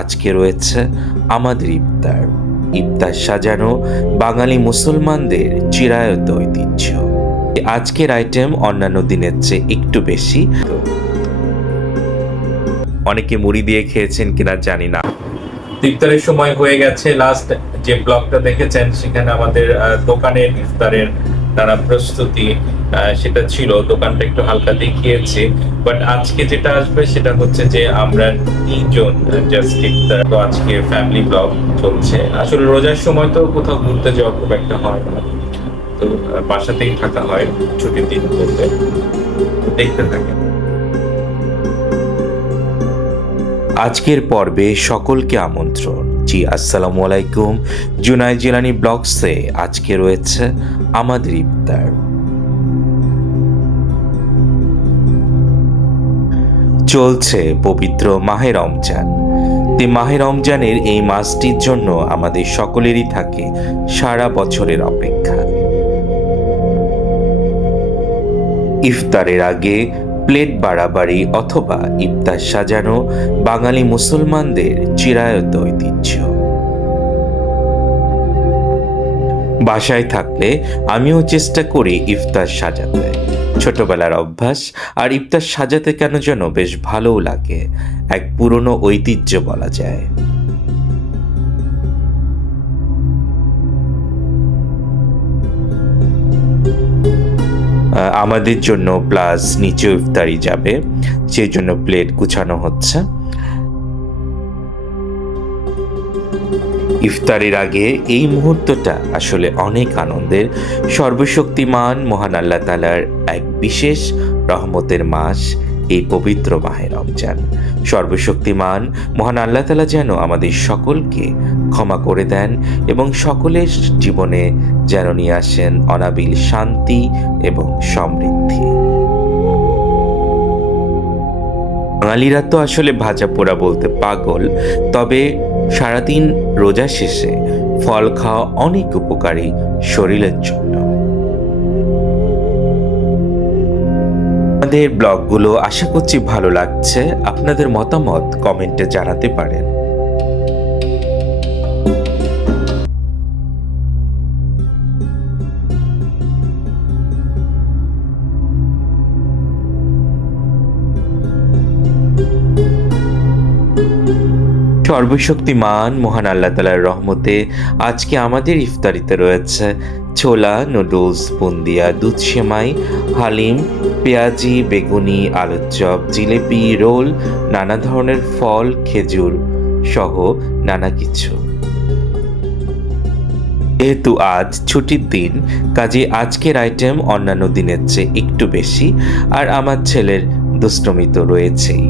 আজকে রয়েছে আমাদের ইফতার। ইফতার সাজানো বাঙালি মুসলমানদের চিরায়ত ঐতিহ্য। আজকের আইটেম অন্যান্য দিনের চেয়ে একটু বেশি। অনেকে মুড়ি দিয়ে খেয়েছেন কিনা জানি না। ইফতারের সময় হয়ে গেছে। লাস্ট যে ব্লগটা দেখেছেন সেখানে আমাদের দোকানের ইফতারের নানা প্রস্তুতি সেটা ছিল। দোকানটা একটু হালকা দেখিয়েছি, বাট আজকে যেটা আসবে সেটা হচ্ছে যে আমরা তিনজন জাস্ট ইফতার। তো আজকে ফ্যামিলি ব্লগ চলছে। আসলে রোজার সময় তো কোথাও ঘুরতে যাওয়া খুব একটা হয় না, তো বাসাতেই থাকা হয় ছুটির দিন বলতে। দেখতে থাকেন। আজকের পর্বে সকলকে আমন্ত্রণ। জি আসসালামু আলাইকুম। জুনায়েদ জিলানী ব্লগসে আজকে রয়েছে আমাদের ইফতার। চলছে পবিত্র মাহে রমজান। মাহে রমজানের এই মাসটির জন্য আমাদের সকলেরই থাকে সারা বছরের অপেক্ষা। ইফতারের আগে প্লেট বাড়াবাড়ি অথবা ইফতার সাজানো বাঙালি মুসলমানদের চিরায়ত ঐতিহ্য। বাসায় থাকলে আমিও চেষ্টা করি ইফতার সাজাতে। ছোটবেলার অভ্যাস, আর ইফতার সাজাতে কেন যেন বেশ ভালোও লাগে। এক পুরনো ঐতিহ্য বলা যায়। আমাদের জন্য প্লাস নিচেও ইফতারি যাবে, সেই জন্য প্লেট গুছানো হচ্ছে। ইফতারের আগে এই মুহূর্তটা আসলে অনেক আনন্দের। সর্বশক্তিমান মহান আল্লাহ তাআলার এক বিশেষ রহমতের মাস এই পবিত্র মাহে রমজান। সর্বশক্তিমান মহান আল্লাহ তাআলা যেন আমাদের সকলকে ক্ষমা করে দেন এবং সকলের জীবনে যেন নিয়ে আসেন অনাবিল শান্তি এবং সমৃদ্ধি। বাঙালিরা তো আসলে ভাজা পোড়া বলতে পাগল, তবে সারাদিন রোজা শেষে ফল খাওয়া অনেক উপকারী শরীরের জন্য। আমাদের ব্লগগুলো আশা করছি ভালো লাগছে। আপনাদের মতামত কমেন্টে জানাতে পারেন। সর্বশক্তিমান মহান আল্লাহ তাআলার রহমতে আজকে আমাদের ইফতারিতে রয়েছে ছোলা, নুডলস, বুন্দিয়া, দুধ সেমাই, হালিম, পেঁয়াজি, বেগুনি, আলুর চপ, জিলেপি, রোল, নানা ধরনের ফল, খেজুর সহ নানা কিছু। যেহেতু আজ ছুটির দিন, কাজে আজকের আইটেম অন্যান্য দিনের চেয়ে একটু বেশি। আর আমার ছেলের দুষ্টমি তো রয়েছেই।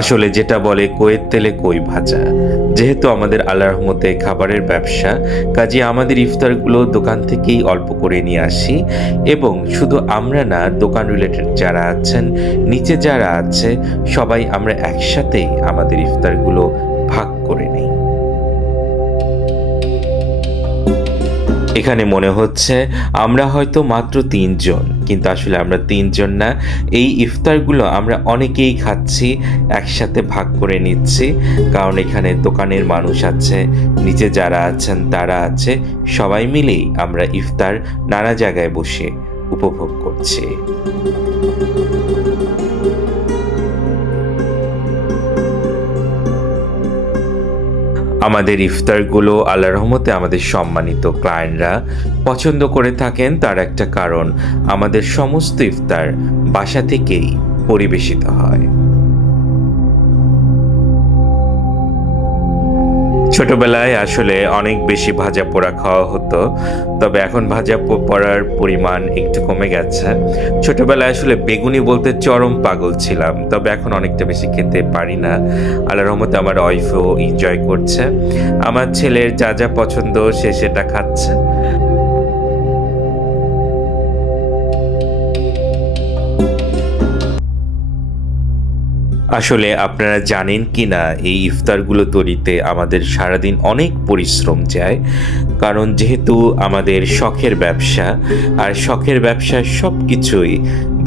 আসলে যেটা বলে কইয়ের তেলে কই ভাজা। যেহেতু আমাদের আল্লাহর রহমতে খাবারের ব্যবসা, কাজে আমাদের ইফতারগুলো দোকান থেকেই অল্প করে নিয়ে আসি। এবং শুধু আমরা না, দোকান রিলেটেড যারা আছেন, নিচে যারা আছে, সবাই আমরা একসাথেই আমাদের ইফতারগুলো ভাগ করে নিই। এখানে মনে হচ্ছে আমরা হয়তো মাত্র তিনজন, কিন্তু আসলে আমরা তিনজন না। এই ইফতারগুলো আমরা অনেকেই খাচ্ছি, একসাথে ভাগ করে নিচ্ছি। কারণ এখানে দোকানের মানুষ আছে, নিচে যারা আছেন তারা আছে, সবাই মিলেই আমরা ইফতার নানা জায়গায় বসে উপভোগ করছি। আমাদের ইফতারগুলো আল্লাহর রহমতে আমাদের সম্মানিত ক্লায়েন্টরা পছন্দ করে থাকেন। তার একটা কারণ, আমাদের সমস্ত ইফতার বাসা থেকেই পরিবেশিত হয়। ছোটবেলায় আসলে অনেক বেশি ভাজা পোড়া খাওয়া হতো, তবে এখন ভাজা পোড়ার পরিমাণ একটু কমে গেছে। ছোটবেলায় আসলে বেগুনি বলতে চরম পাগল ছিলাম, তবে এখন অনেকটা বেশি খেতে পারি না। আল্লাহর রহমতে আমার ওয়াইফও এনজয় করছে। আমার ছেলের যা যা পছন্দ সে সেটা খাচ্ছে। আসলে আপনারা জানেন কি না, এই ইফতারগুলো তৈরিতে আমাদের সারাদিন অনেক পরিশ্রম যায়। কারণ যেহেতু আমাদের শখের ব্যবসা, আর শখের ব্যবসার সব কিছুই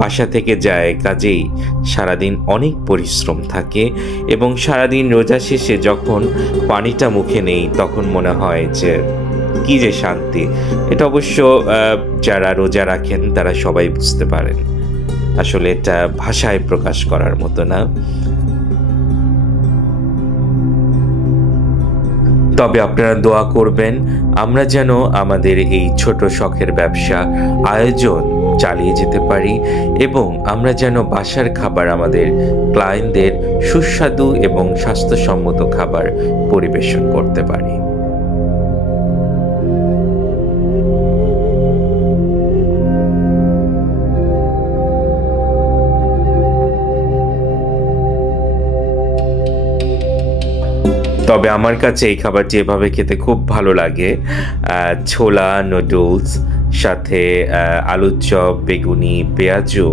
বাসা থেকে যায়, কাজেই সারাদিন অনেক পরিশ্রম থাকে। এবং সারাদিন রোজা শেষে যখন পানিটা মুখে নেই, তখন মনে হয় যে কি যে শান্তি। এটা অবশ্য যারা রোজা রাখেন তারা সবাই বুঝতে পারেন। আসলে এটা ভাষায় প্রকাশ করার মতো না। তবে আপনারা দোয়া করবেন আমরা যেন আমাদের এই ছোট শখের ব্যবসা আয়োজন চালিয়ে যেতে পারি, এবং আমরা যেন বাসার খাবার আমাদের ক্লায়েন্টদের সুস্বাদু এবং স্বাস্থ্যসম্মত খাবার পরিবেশন করতে পারি। তবে আমার কাছে এই খাবারটি এভাবে খেতে খুব ভালো লাগে। ছোলা নুডলস সাথে আলুর চপ, বেগুনি, পেঁয়াজু,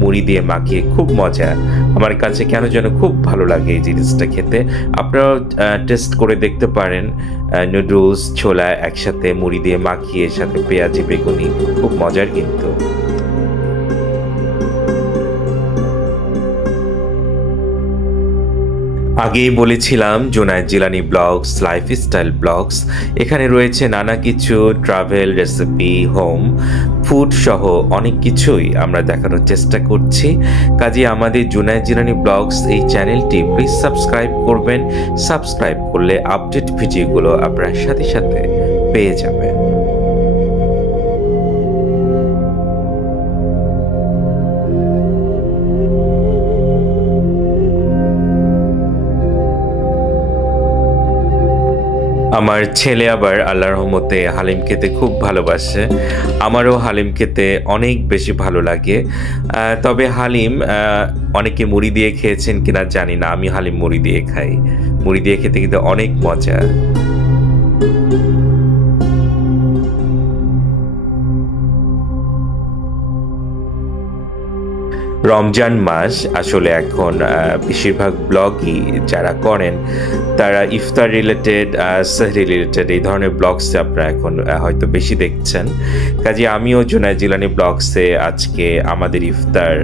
মুড়ি দিয়ে মাখিয়ে খুব মজা। আমার কাছে কেন যেন খুব ভালো লাগে এই জিনিসটা খেতে। আপনারাও টেস্ট করে দেখতে পারেন। নুডলস, ছোলা একসাথে মুড়ি দিয়ে মাখিয়ে সাথে পেঁয়াজি, বেগুনি, খুব মজার কিন্তু। আগেই বলেছিলাম Junaid Jilani blogs, lifestyle blogs. এখানে রয়েছে নানা কিছু ট্রাভেল, রেসিপি, হোম, ফুড সহ অনেক কিছুই আমরা দেখানোর চেষ্টা করছি। কাজে আমাদের জুনায়েদ জিলানী ব্লগস এই চ্যানেলটি প্লিজ সাবস্ক্রাইব করবেন। সাবস্ক্রাইব করলে আপডেট ভিডিওগুলো আপনার সাথে সাথে পেয়ে যাবেন। আমার ছেলে আবার আল্লাহর রহমতে হালিম খেতে খুব ভালোবাসে। আমারও হালিম খেতে অনেক বেশি ভালো লাগে। তবে হালিম অনেকে মুড়ি দিয়ে খেয়েছেন কিনা জানি না, আমি হালিম মুড়ি দিয়ে খাই। মুড়ি দিয়ে খেতে কিন্তু অনেক মজা। রমজান মাস আসলে এখন বেশিরভাগ ব্লগই যারা করেন তারা ইফতার রিলেটেড, সেহরি রিলেটেড এই ধরনের ব্লগসে আপনারা এখন হয়তো বেশি দেখছেন। কাজে আমিও জুনায়েদ জিলানী ব্লগসে আজকে আমাদের ইফতার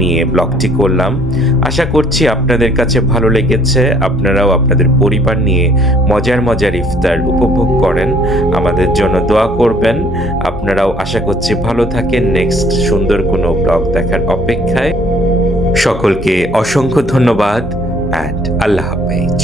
নিয়ে ব্লগটি করলাম। আশা করছি আপনাদের কাছে ভালো লেগেছে। আপনারাও আপনাদের পরিবার নিয়ে মজার মজার ইফতার উপভোগ করেন। আমাদের জন্য দোয়া করবেন। আপনারাও আশা করছি ভালো থাকেন। নেক্সট সুন্দর কোনো ব্লগ দেখার অপেক্ষায়। সকলকে অসংখ্য ধন্যবাদ অ্যান্ড আল্লাহ হাফেজ।